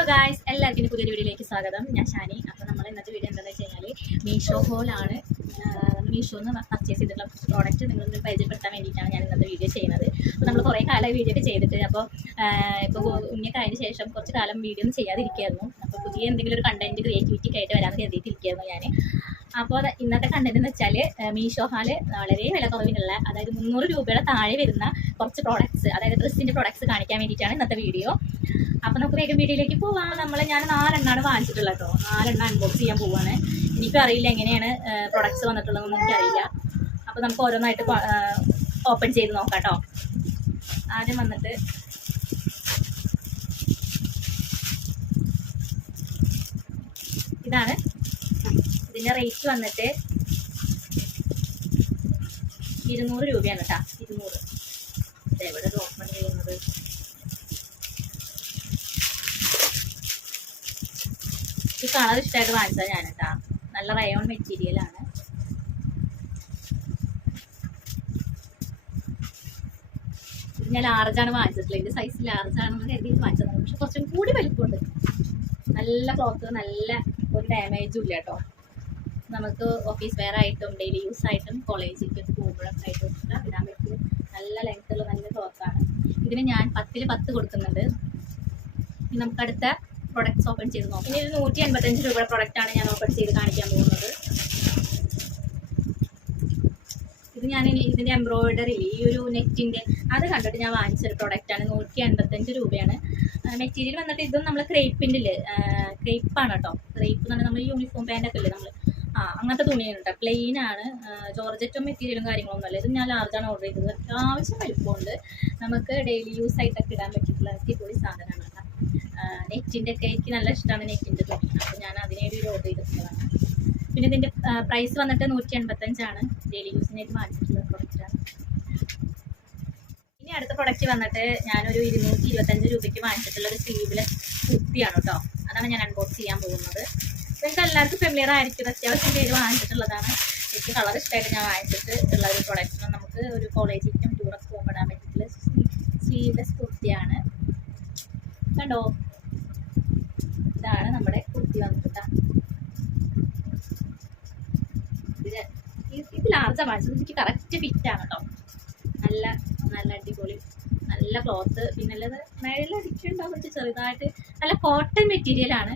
Hello guys, എല്ലാവർക്കും പുതിയൊരു വീഡിയോയിലേക്ക് സ്വാഗതം. ഞാൻ ഷാനി. അപ്പോൾ നമ്മൾ ഇന്നത്തെ വീഡിയോ എന്താണെന്ന് വെച്ച് കഴിഞ്ഞാൽ മീഷോ ഹോളാണ്. മീഷോന്ന് പർച്ചേസ് ചെയ്തിട്ടുള്ള പ്രോഡക്റ്റ് നിങ്ങൾക്ക് പരിചയപ്പെടുത്താൻ വേണ്ടിയിട്ടാണ് ഞാൻ ഇന്നത്തെ വീഡിയോ ചെയ്യുന്നത്. അപ്പോൾ നമ്മൾ കുറേ കാലമായി വീഡിയോ ഒക്കെ ചെയ്തിട്ട് അപ്പോൾ കുഞ്ഞൊക്കെ ആയതിനു ശേഷം കുറച്ച് കാലം വീഡിയോ ഒന്നും ചെയ്യാതിരിക്കുകയായിരുന്നു. അപ്പോൾ പുതിയ എന്തെങ്കിലും ഒരു കണ്ടന്റ് ക്രിയേറ്റിവിറ്റി ആയിട്ട് വരാമെന്ന് കരുതിയിട്ടിരിക്കുകയായിരുന്നു ഞാൻ. അപ്പോൾ ഇന്നത്തെ കണ്ടന്റ് എന്ന് വെച്ചാൽ മീഷോ ഹാള് വളരെ വില കുറവിനുള്ള, അതായത് 300 രൂപയുടെ താഴെ വരുന്ന കുറച്ച് പ്രോഡക്ട്സ്, അതായത് ഡ്രസ്സിൻ്റെ പ്രോഡക്ട്സ് കാണിക്കാൻ വേണ്ടിയിട്ടാണ് ഇന്നത്തെ വീഡിയോ. അപ്പോൾ നമുക്ക് വേഗം വീഡിയോയിലേക്ക് പോവാം. ഞാൻ 4 എണ്ണമാണ് വാങ്ങിച്ചിട്ടുള്ളത് കേട്ടോ. 4 എണ്ണം അൺബോക്സ് ചെയ്യാൻ പോവാണ്. എനിക്കും അറിയില്ല എങ്ങനെയാണ് പ്രൊഡക്ട്സ് വന്നിട്ടുള്ളതെന്ന് എനിക്കറിയില്ല. അപ്പോൾ നമുക്ക് ഓരോന്നായിട്ട് ഓപ്പൺ ചെയ്ത് നോക്കാം കേട്ടോ. ആദ്യം വന്നിട്ട് ഇതാണ്. ഇതിൻ്റെ റേറ്റ് വന്നിട്ട് 200 രൂപയാണ് കേട്ടോ. 200. ഇതെവിടെ ഓപ്പൺ ചെയ്യുന്നത്? ഈ കളർ ഇഷ്ടമായിട്ട് വാങ്ങിച്ചത് ഞാൻ കേട്ടോ. നല്ല റയോൺ മെറ്റീരിയലാണ്. ഇത് ഞാൻ ലാർജാണ് വാങ്ങിച്ചിട്ടുള്ളത്. ഇതിൻ്റെ സൈസ് ലാർജാണെന്ന് കരുതിയിട്ട് വാങ്ങിച്ചതാണ്. പക്ഷെ കുറച്ചും കൂടി വലിപ്പമുണ്ട്. നല്ല ക്ലോത്ത്, നല്ല ഒരു ഡാമേജും ഇല്ല കേട്ടോ. നമുക്ക് ഓഫീസ് വെയർ ആയിട്ടും ഡെയിലി യൂസ് ആയിട്ടും കോളേജിലേക്ക് പോകുമ്പോഴൊക്കെ ആയിട്ടും ഇടാൻ പറ്റും. നല്ല ലെങ്ത്തുള്ള നല്ല ക്ലോത്താണ്. ഇതിന് ഞാൻ 10ൽ 10 കൊടുക്കുന്നുണ്ട്. ഇനി നമുക്ക് അടുത്ത പ്രൊഡക്ട്സ് ഓപ്പൺ ചെയ്ത് നോക്കാം. ഇനി ഒരു 185 രൂപയുടെ പ്രൊഡക്റ്റാണ് ഞാൻ ഓപ്പൺ ചെയ്ത് കാണിക്കാൻ പോകുന്നത്. ഇത് ഞാൻ ഇതിൻ്റെ എംബ്രോയിഡറി, ഈ ഒരു നെറ്റിൻ്റെ അത് കണ്ടിട്ട് ഞാൻ വാങ്ങിച്ചൊരു പ്രൊഡക്റ്റാണ്. 185 രൂപയാണ്. മെറ്റീരിയൽ വന്നിട്ട് ഇതും നമ്മൾ ക്രേപ്പിൻ്റെ ക്രേപ്പാണ് കേട്ടോ. ക്രേപ്പ് എന്ന് പറഞ്ഞാൽ നമ്മൾ യൂണിഫോം പാൻറ്റൊക്കെ ഇല്ലേ നമ്മൾ, അങ്ങനത്തെ തുണിയാണ് കേട്ടോ. പ്ലെയിൻ ആണ്. ജോർജറ്റും മെറ്റീരിയലും കാര്യങ്ങളൊന്നും അല്ല. ഇത് ഞാൻ ലാർജാണ് ഓർഡർ ചെയ്തത്. അത്യാവശ്യം വലിപ്പമുണ്ട്. നമുക്ക് ഡെയിലി യൂസ് ആയിട്ടൊക്കെ ഇടാൻ പറ്റിയിട്ടുള്ള അടിപൊളി സാധനമാണ് കേട്ടോ. നെറ്റിൻ്റെ ഒക്കെ എനിക്ക് നല്ല ഇഷ്ടമാണ് നെറ്റിൻ്റെ തുണി. അപ്പോൾ ഞാൻ അതിനേണ്ടി ഒരു ഓർഡർ ചെയ്തിട്ടുള്ളതാണ്. പിന്നെ ഇതിൻ്റെ പ്രൈസ് വന്നിട്ട് 185 ആണ്. ഡെയിലി യൂസിനായിട്ട് വാങ്ങിച്ചിട്ടുള്ള പ്രൊഡക്റ്റാണ്. ഇനി അടുത്ത പ്രൊഡക്റ്റ് വന്നിട്ട് ഞാനൊരു 225 രൂപയ്ക്ക് വാങ്ങിച്ചിട്ടുള്ള ഒരു സ്ലീവ്ലെസ് കുർത്തിയാണ് കേട്ടോ. അതാണ് ഞാൻ അൺബോക്സ് ചെയ്യാൻ പോകുന്നത്. നിങ്ങൾക്ക് എല്ലാവർക്കും ഫെമിലിയർ ആയിരിക്കും. അത്യാവശ്യം പേര് വാങ്ങിച്ചിട്ടുള്ളതാണ്. എനിക്ക് കളർ ഇഷ്ടമായിട്ട് ഞാൻ വാങ്ങിച്ചിട്ട് ഉള്ള ഒരു പ്രൊഡക്റ്റ്. നമുക്ക് ഒരു കോളേജിലേക്കും ടൂറൊക്കെ പോകുമ്പോൾ ഇടാൻ പറ്റിയിട്ടുള്ള സ്ലീവ്ലെസ് കുർത്തിയാണ്. കണ്ടോ, ഇതാണ് നമ്മുടെ കുർത്തി വന്നിട്ട്. ഇത് ലാർജാണ് വാങ്ങിച്ചത്. എനിക്ക് കറക്റ്റ് ഫിറ്റാണ് കേട്ടോ. നല്ല നല്ല അടിപൊളി നല്ല ക്ലോത്ത്. പിന്നെ അല്ലത് മേളിലടിക്കുണ്ടാവും വെച്ചാൽ ചെറുതായിട്ട് നല്ല കോട്ടൺ മെറ്റീരിയലാണ്.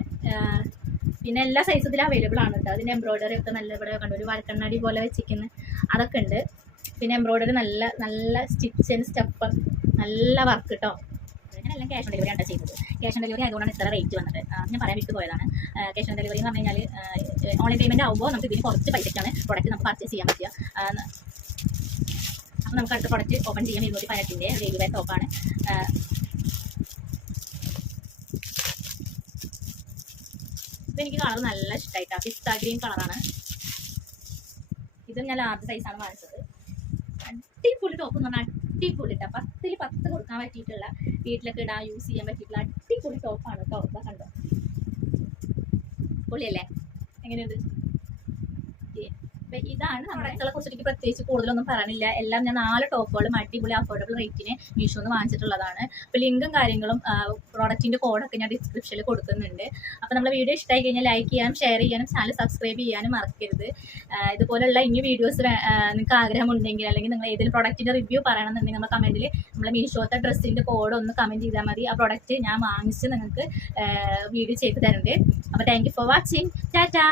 പിന്നെ എല്ലാ സൈസും ഇതിൽ അവൈലബിൾ ആണ് കേട്ടോ. അതിൻ്റെ എംബ്രോയിഡറി ഒക്കെ നല്ല ഇവിടെ കണ്ടു, ഒരു വരക്കണ്ണാടി പോലെ വെച്ചിരിക്കുന്ന അതൊക്കെ ഉണ്ട്. പിന്നെ എംബ്രോയിഡറി നല്ല നല്ല സ്റ്റിച്ച് ആൻഡ് സ്റ്റെപ്പ്, നല്ല വർക്ക് കേട്ടോ. അങ്ങനെയെല്ലാം ക്യാഷ് ഓൺ ഡെലിവറി ആണ് ചെയ്തത്. ക്യാഷ് ഓൺ ഡെലിവറി ആയതുകൊണ്ടാണ് ഇത്ര റേറ്റ് വന്നത്. ഞാൻ പറയാൻ വിട്ടു പോയതാണ്. ക്യാഷ് ഓൺ ഡെലിവറി എന്ന് പറഞ്ഞു കഴിഞ്ഞാൽ ഓൺലൈൻ പേയ്മെൻറ്റ് ആകുമ്പോൾ നമുക്ക് ഇതിന് കുറച്ച് പൈസയ്ക്കാണ് പ്രൊഡക്റ്റ് നമുക്ക് പർച്ചേസ് ചെയ്യാൻ പറ്റുക. അപ്പോൾ നമുക്ക് അടുത്ത പ്രൊഡക്റ്റ് ഓപ്പൺ ചെയ്യാം. 218ൻ്റെ ഡെയിലി വെയർ ടോപ്പാണ്. ഇതെനിക്ക് കളർ നല്ല ഇഷ്ടമായിട്ടാണ്. പിസ്ത ഗ്രീൻ കളറാണ്. ഇതും ഞാൻ ലാർജ് സൈസാണ് വാങ്ങിച്ചത്. അടിപൊളി ടോപ്പ് എന്ന് പറഞ്ഞാൽ അടിപൊളി കേട്ടോ. 10ൽ 10 കൊടുക്കാൻ പറ്റിയിട്ടുള്ള, വീട്ടിലൊക്കെ ഇടാൻ യൂസ് ചെയ്യാൻ പറ്റിയിട്ടുള്ള അടിപൊളി ടോപ്പാണ് കേട്ടോ. കണ്ടോ, പൊളിയല്ലേ? എങ്ങനെയുണ്ട്? ഇതാണ് നമ്മുടെ കുറിച്ച് എനിക്ക് പ്രത്യേകിച്ച് കൂടുതലൊന്നും പറയാനില്ല. എല്ലാം ഞാൻ 4 ടോപ്പുകളും അടിപൊളി അഫോർഡബിൾ റേറ്റിന് മീഷോന്ന് വാങ്ങിച്ചിട്ടുള്ളതാണ്. അപ്പോൾ ലിങ്കും കാര്യങ്ങളും പ്രോഡക്റ്റിൻ്റെ കോഡൊക്കെ ഞാൻ ഡിസ്ക്രിപ്ഷനിൽ കൊടുക്കുന്നുണ്ട്. അപ്പോൾ നമ്മുടെ വീഡിയോ ഇഷ്ടമായി കഴിഞ്ഞാൽ ലൈക്ക് ചെയ്യാനും ഷെയർ ചെയ്യാനും ചാനൽ സബ്സ്ക്രൈബ് ചെയ്യാനും മറക്കരുത്. ഇതുപോലുള്ള ഇനി വീഡിയോസ് നിങ്ങൾക്ക് ആഗ്രഹമുണ്ടെങ്കിൽ, അല്ലെങ്കിൽ നിങ്ങൾ ഏതെങ്കിലും പ്രൊഡക്റ്റിൻ്റെ റിവ്യൂ പറയണമെന്നുണ്ടെങ്കിൽ നമ്മൾ കമൻറ്റിൽ നമ്മൾ മീഷോത്തെ ഡ്രസ്സിൻ്റെ കോഡ് ഒന്ന് കമൻറ്റ് ചെയ്താൽ മതി. ആ പ്രൊഡക്റ്റ് ഞാൻ വാങ്ങിച്ച് നിങ്ങൾക്ക് വീഡിയോ ചെയ്ത് തരുന്നുണ്ട്. അപ്പോൾ thank you for watching. Tata.